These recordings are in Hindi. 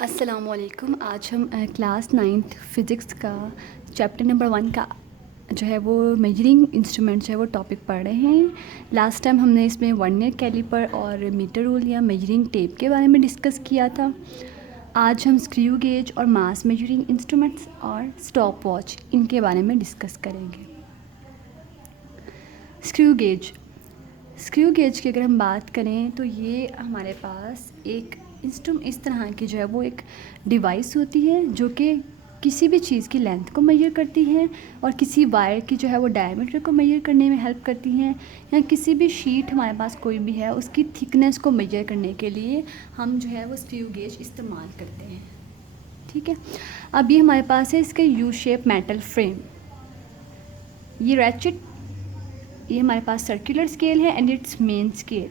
अस्सलामुअलैकुम। आज हम क्लास 9th फ़िज़िक्स का चैप्टर नंबर 1 का जो है वो मेजरिंग इंस्ट्रूमेंट जो है वो टॉपिक पढ़ रहे हैं। लास्ट टाइम हमने इसमें वर्नियर कैलिपर और मीटर रूल या मेजरिंग टेप के बारे में डिस्कस किया था। आज हम स्क्रू गेज और मास मेजरिंग इंस्ट्रूमेंट्स और स्टॉप वॉच इनके बारे में डिस्कस करेंगे। स्क्रू गेज की अगर हम बात करें तो ये हमारे पास एक इस तरह की जो है वो एक डिवाइस होती है जो कि किसी भी चीज़ की लेंथ को मेजर करती है और किसी वायर की जो है वो डायमीटर को मेजर करने में हेल्प करती हैं, या किसी भी शीट हमारे पास कोई भी है उसकी थिकनेस को मेजर करने के लिए हम जो है वो स्क्रू गेज इस्तेमाल करते हैं। ठीक है, अब ये हमारे पास है इसके यू शेप मेटल फ्रेम, ये रैचेट, ये हमारे पास सर्कुलर स्केल है एंड इट्स मेन स्केल,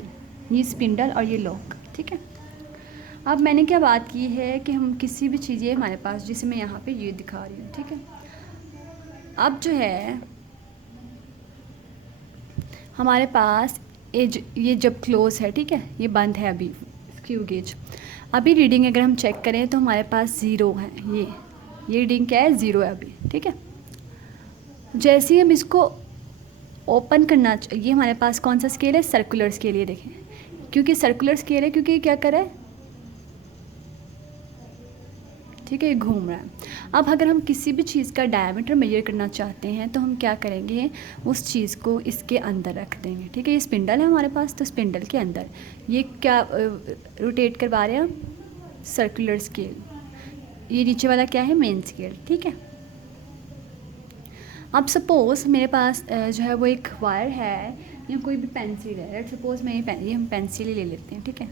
ये स्पिंडल और ये लॉक। ठीक है, अब मैंने क्या बात की है कि हम किसी भी चीज़, ये हमारे पास जिसे मैं यहाँ पे ये दिखा रही हूँ। ठीक है, अब जो है हमारे पास ये जब क्लोज है, ठीक है, ये बंद है अभी स्क्रू गेज। अभी रीडिंग अगर हम चेक करें तो हमारे पास 0 है, ये रीडिंग क्या है, 0 है अभी। ठीक है, जैसे ही हम इसको ओपन करना, ये हमारे पास कौन सा स्केल है, सर्कुलर स्केल। ये देखें, क्योंकि सर्कुलर स्केल है क्योंकि क्या कर रहा है, ठीक है, ये घूम रहा है। अब अगर हम किसी भी चीज़ का डायमीटर मेजर करना चाहते हैं तो हम क्या करेंगे, उस चीज़ को इसके अंदर रख देंगे। ठीक है, ये स्पिंडल है हमारे पास, तो स्पिंडल के अंदर ये क्या रोटेट करवा रहे हैं हम, सर्कुलर स्केल। ये नीचे वाला क्या है, मेन स्केल। ठीक है, अब सपोज़ मेरे पास जो है वो एक वायर है या कोई भी पेंसिल है। लेट्स सपोज़ मैं ये हम पेंसिल ही ले लेते हैं। ठीक है,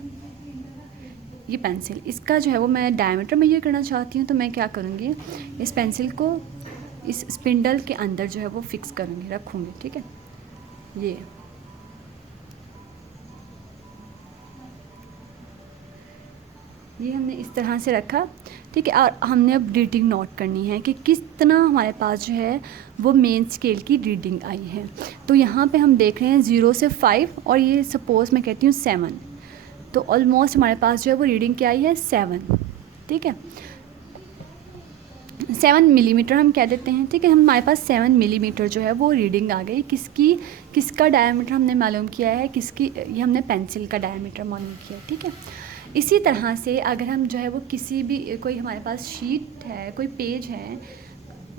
ये पेंसिल, इसका जो है वो मैं डायमीटर मेजर करना चाहती हूँ, तो मैं क्या करूँगी, इस पेंसिल को इस स्पिंडल के अंदर जो है वो फिक्स करूँगी, रखूँगी। ठीक है, ये हमने इस तरह से रखा। ठीक है, और हमने अब रीडिंग नोट करनी है कि कितना हमारे पास जो है वो मेन स्केल की रीडिंग आई है। तो यहाँ पे हम देख रहे हैं 0 से 5 और ये सपोज़ मैं कहती हूँ 7, तो ऑलमोस्ट हमारे पास जो है वो रीडिंग क्या आई है, 7। ठीक है, 7 मिलीमीटर हम कह देते हैं। ठीक है, हमारे पास 7 मिलीमीटर जो है वो रीडिंग आ गई। किसका डायमीटर हमने मालूम किया है, ये हमने पेंसिल का डायमीटर मालूम किया। ठीक है, इसी तरह से अगर हम जो है वो किसी भी कोई हमारे पास शीट है, कोई पेज है,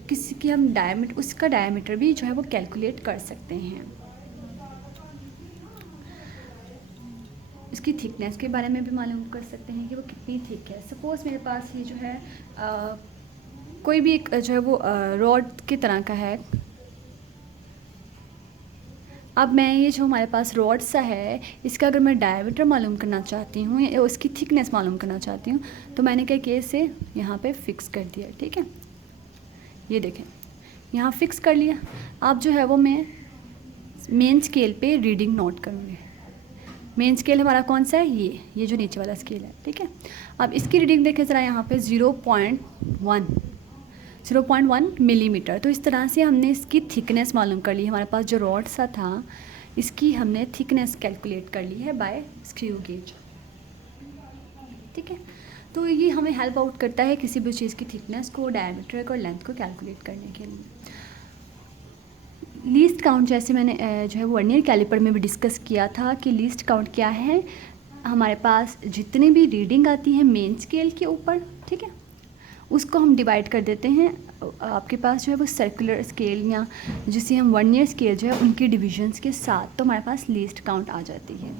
किसी की हम उसका डायमीटर भी जो है वो कैलकुलेट कर सकते हैं। इसकी थिकनेस के बारे में भी मालूम कर सकते हैं कि वो कितनी थिक है। सपोज़ मेरे पास ये जो है कोई भी एक जो है वो रॉड की तरह का है। अब मैं ये जो हमारे पास रॉड सा है, इसका अगर मैं डायमीटर मालूम करना चाहती हूँ या उसकी थिकनेस मालूम करना चाहती हूँ, तो मैंने क्या किया, इसे यहाँ पे फिक्स कर दिया। ठीक है, ये देखें, यहाँ फिक्स कर लिया। अब जो है वो मैं मेन स्केल पे रीडिंग नोट करूँगी। मेन स्केल हमारा कौन सा है, ये जो नीचे वाला स्केल है। ठीक है, अब इसकी रीडिंग देखें ज़रा, यहाँ पे 0.1 मिलीमीटर। तो इस तरह से हमने इसकी थिकनेस मालूम कर ली। हमारे पास जो रॉड सा था, इसकी हमने थिकनेस कैलकुलेट कर ली है बाय स्क्रू गेज। ठीक है, तो ये हमें हेल्प आउट करता है किसी भी चीज़ की थिकनेस को, डायमीटर को, लेंथ को कैलकुलेट करने के लिए। लीस्ट काउंट, जैसे मैंने जो है वर्नियर कैलिपर में भी डिस्कस किया था कि लीस्ट काउंट क्या है, हमारे पास जितनी भी रीडिंग आती है मेन स्केल के ऊपर, ठीक है, उसको हम डिवाइड कर देते हैं आपके पास जो है वो सर्कुलर स्केल या जिसे हम वर्नियर स्केल जो है उनकी डिविजन्स के साथ, तो हमारे पास लीस्ट काउंट आ जाती है।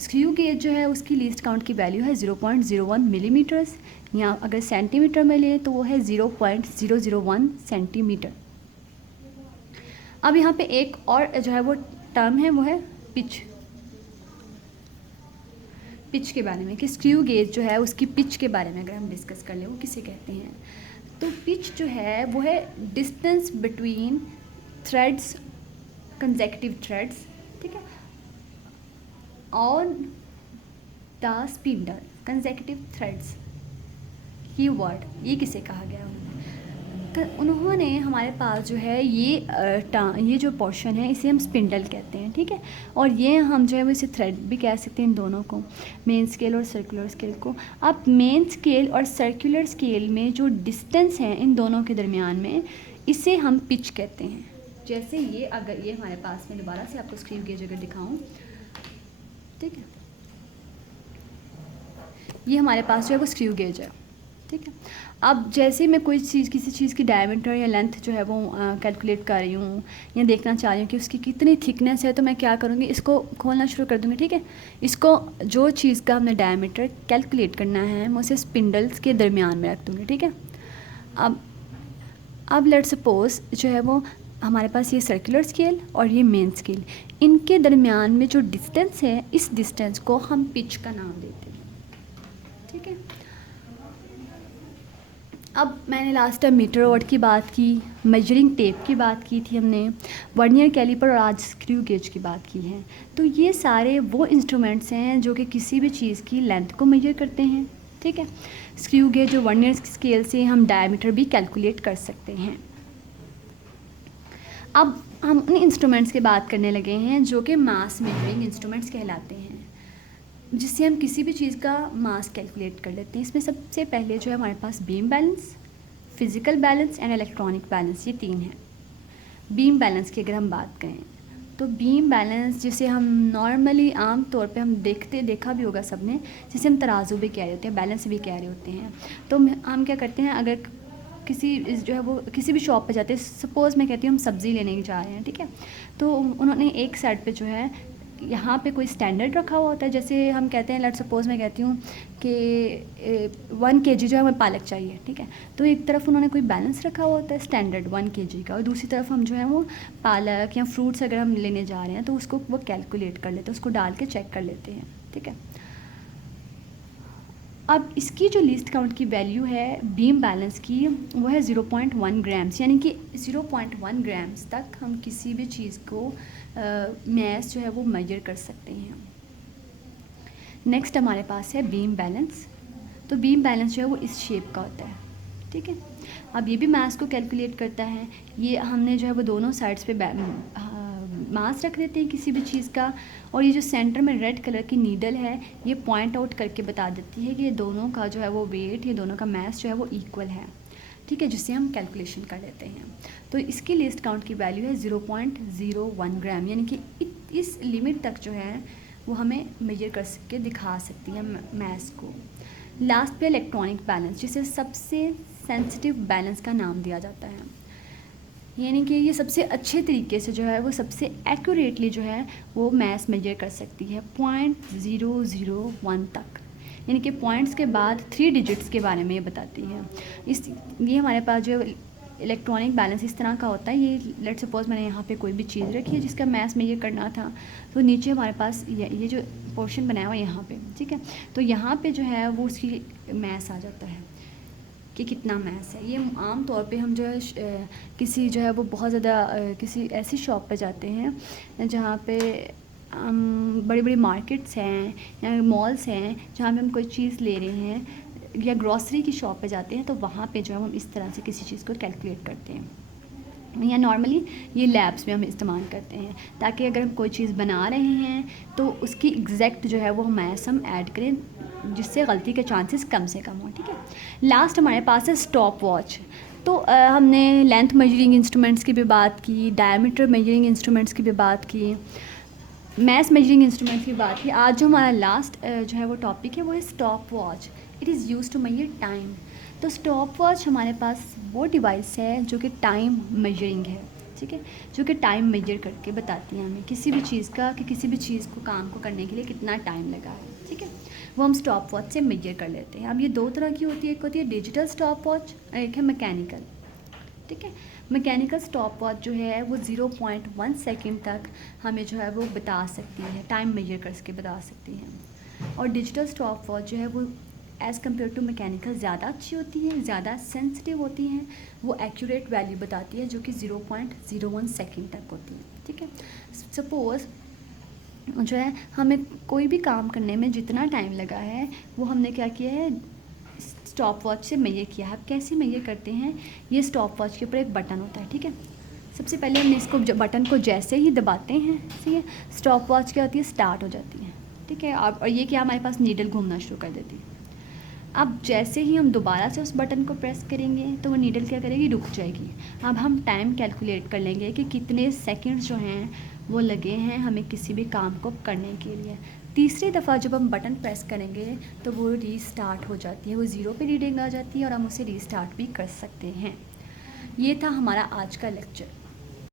स्क्रू गेज जो है उसकी लीस्ट काउंट की वैल्यू है 0.01 मिलीमीटर्स, या अगर सेंटीमीटर में लें तो वो है 0.001 सेंटीमीटर। अब यहाँ पे एक और जो है वो टर्म है, वो है पिच के बारे में, कि स्क्रू गेज जो है उसकी पिच के बारे में अगर हम डिस्कस कर लें, वो किसे कहते हैं, तो पिच जो है वो है distance between threads, consecutive threads, ठीक है, on the spindle, consecutive threads, ये वर्ड, ये किसे कहा गया है, उन्होंने हमारे पास जो है ये जो पोर्शन है इसे हम स्पिंडल कहते हैं, ठीक है। और ये हम जो है वो इसे थ्रेड भी कह सकते हैं इन दोनों को, मेन स्केल और सर्कुलर स्केल को। अब मेन स्केल और सर्कुलर स्केल में जो डिस्टेंस है इन दोनों के दरमियान में, इसे हम पिच कहते हैं। जैसे ये अगर ये हमारे पास में दोबारा से आपको स्क्रू गेज अगर दिखाऊं, ठीक है, ये हमारे पास जो है वो स्क्रू गेज है, ठीक है। अब जैसे मैं कोई चीज़, किसी चीज़ की डायमीटर या लेंथ जो है वो कैलकुलेट कर रही हूँ या देखना चाह रही हूँ कि उसकी कितनी थिकनेस है, तो मैं क्या करूँगी, इसको खोलना शुरू कर दूँगी, ठीक है। इसको जो चीज़ का हमने डायमीटर कैलकुलेट करना है मैं उसे स्पिंडल्स के दरमियान में रख दूँगी, ठीक है। अब लेट्स सपोज जो है वो हमारे पास ये सर्कुलर स्केल और ये मेन स्केल, इनके दरमियान में जो डिस्टेंस है, इस डिस्टेंस को हम पिच का नाम देते हैं, ठीक है। अब मैंने लास्ट टाइम मीटर रॉड की बात की, मेजरिंग टेप की बात की थी हमने, वर्नियर कैलिपर और आज स्क्रू गेज की बात की है। तो ये सारे वो इंस्ट्रूमेंट्स हैं जो कि किसी भी चीज़ की लेंथ को मेजर करते हैं, ठीक है। स्क्रू गेज और वर्नियर स्केल से हम डायमीटर भी कैलकुलेट कर सकते हैं। अब हम उन इंस्ट्रूमेंट्स की बात करने लगे हैं जो कि मास मेजरिंग इंस्ट्रूमेंट्स कहलाते हैं, जिससे हम किसी भी चीज़ का मास कैलकुलेट कर लेते हैं। इसमें सबसे पहले जो है हमारे पास beam balance, physical balance and electronic balance, ये तीन हैं। बीम बैलेंस की अगर हम बात करें तो बीम बैलेंस जिसे हम नॉर्मली आम तौर पे हम देखा भी होगा सबने, जिसे हम तराजू भी कह रहे होते हैं, बैलेंस भी कह रहे होते हैं। तो हम क्या करते हैं, अगर किसी जो है वो किसी भी शॉप पे जाते हैं, सपोज़ मैं कहती हूँ हम सब्ज़ी लेने जा रहे हैं, ठीक है। तो उन्होंने एक साइड पे जो है यहाँ पे कोई स्टैंडर्ड रखा हुआ होता है, जैसे हम कहते हैं, लेट्स सपोज़ मैं कहती हूँ कि 1 kg जो है हमें पालक चाहिए, ठीक है। तो एक तरफ उन्होंने कोई बैलेंस रखा हुआ होता है स्टैंडर्ड 1 kg का, और दूसरी तरफ हम जो है वो पालक या फ्रूट्स अगर हम लेने जा रहे हैं तो उसको वो कैलकुलेट कर लेते हैं, उसको डाल के चेक कर लेते हैं, ठीक है। अब इसकी जो लीस्ट काउंट की वैल्यू है बीम बैलेंस की, वो है 0.1 ग्राम्स, यानी कि 0.1 ग्राम्स तक हम किसी भी चीज़ को मैस जो है वो मेजर कर सकते हैं। नेक्स्ट हमारे पास है बीम बैलेंस। तो बीम बैलेंस जो है वो इस शेप का होता है, ठीक है। अब ये भी मास को कैलकुलेट करता है। ये हमने जो है वो दोनों साइड्स पे मास रख देते हैं किसी भी चीज़ का, और ये जो सेंटर में रेड कलर की नीडल है ये पॉइंट आउट करके बता देती है कि ये दोनों का जो है वो वेट, ये दोनों का मास जो है वो इक्वल है, ठीक है, जिससे हम कैलकुलेशन कर लेते हैं। तो इसकी लिस्ट काउंट की वैल्यू है 0.01 ग्राम, यानी कि इस लिमिट तक जो है वो हमें मेजर कर के दिखा सकती है मास को। लास्ट पे इलेक्ट्रॉनिक बैलेंस, जिसे सबसे सेंसिटिव बैलेंस का नाम दिया जाता है, यानी कि ये सबसे अच्छे तरीके से जो है वो सबसे एक्यूरेटली जो है वो मास मेजर कर सकती है 0.001 तक, यानी कि पॉइंट्स के बाद 3 डिजिट्स के बारे में ये बताती है। ये हमारे पास जो इलेक्ट्रॉनिक बैलेंस इस तरह का होता है। ये लेट सपोज मैंने यहाँ पे कोई भी चीज़ रखी है जिसका मास मेजर करना था, तो नीचे हमारे पास ये जो पोर्शन बनाया हुआ है यहाँ पे, ठीक है। तो यहाँ पे जो है वो उसकी मास आ जाता है कि कितना मास है। ये आम तौर पे हम जो है किसी जो है वो बहुत ज़्यादा किसी ऐसी शॉप पे जाते हैं जहाँ पे बड़ी बड़ी मार्केट्स हैं या मॉल्स हैं जहाँ पे हम कोई चीज़ ले रहे हैं, या ग्रॉसरी की शॉप पे जाते हैं, तो वहाँ पे जो है हम इस तरह से किसी चीज़ को कैलकुलेट करते हैं, या नॉर्मली ये लैब्स में हम इस्तेमाल करते हैं, ताकि अगर हम कोई चीज़ बना रहे हैं तो उसकी एग्जैक्ट जो है वो मास हम ऐड करें, जिससे गलती के चांसेस कम से कम हो, ठीक है। लास्ट हमारे पास है स्टॉप वॉच। तो हमने लेंथ मेजरिंग इंस्ट्रूमेंट्स की भी बात की, डायमीटर मेजरिंग इंस्ट्रूमेंट्स की भी बात की, मैस मेजरिंग इंस्ट्रूमेंट्स की बात की। आज जो हमारा लास्ट जो है वो टॉपिक है वो है stopwatch. It is use to measure time. तो स्टॉप वॉच हमारे पास वो डिवाइस है जो कि टाइम मेजरिंग है, ठीक है, जो कि टाइम मेजर करके बताती है हमें किसी भी चीज़ का, कि किसी भी चीज़ को काम को करने के लिए कितना टाइम लगा है, ठीक है। वो हम स्टॉप वॉच से मेजर कर लेते हैं। अब ये दो तरह की होती है, एक होती है डिजिटल स्टॉप वॉच और एक है मैकेनिकल, ठीक है। मैकेनिकल स्टॉप वॉच जो है वो 0.1 सेकेंड तक हमें जो है वो बता सकती है, टाइम मेजर करके बता सकती है। और डिजिटल स्टॉप वॉच जो है वो एज़ कम्पेयर टू मैकेनिकल ज़्यादा अच्छी होती है, ज़्यादा सेंसिटिव होती हैं, वो एक्यूरेट वैल्यू बताती है जो कि 0.01 सेकेंड तक होती है, ठीक है। सपोज़ जो है हमें कोई भी काम करने में जितना टाइम लगा है वो हमने क्या किया है स्टॉप वॉच से मेजर किया है। अब कैसे मेजर करते हैं, ये स्टॉप वॉच के ऊपर एक बटन होता है, ठीक है। सबसे पहले हमने इसको बटन को जैसे ही दबाते हैं, ठीक है, स्टॉप वॉच क्या होती है, स्टार्ट हो जाती है, ठीक है। और ये क्या, हमारे पास नीडल घूमना शुरू कर देती है। अब जैसे ही हम दोबारा से उस बटन को प्रेस करेंगे तो वो नीडल क्या करेगी, रुक जाएगी। अब हम टाइम कैलकुलेट कर लेंगे कि कितने सेकंड्स जो हैं वो लगे हैं हमें किसी भी काम को करने के लिए। तीसरी दफ़ा जब हम बटन प्रेस करेंगे तो वो रीस्टार्ट हो जाती है, वो ज़ीरो पे रीडिंग आ जाती है और हम उसे रीस्टार्ट भी कर सकते हैं। ये था हमारा आज का लेक्चर।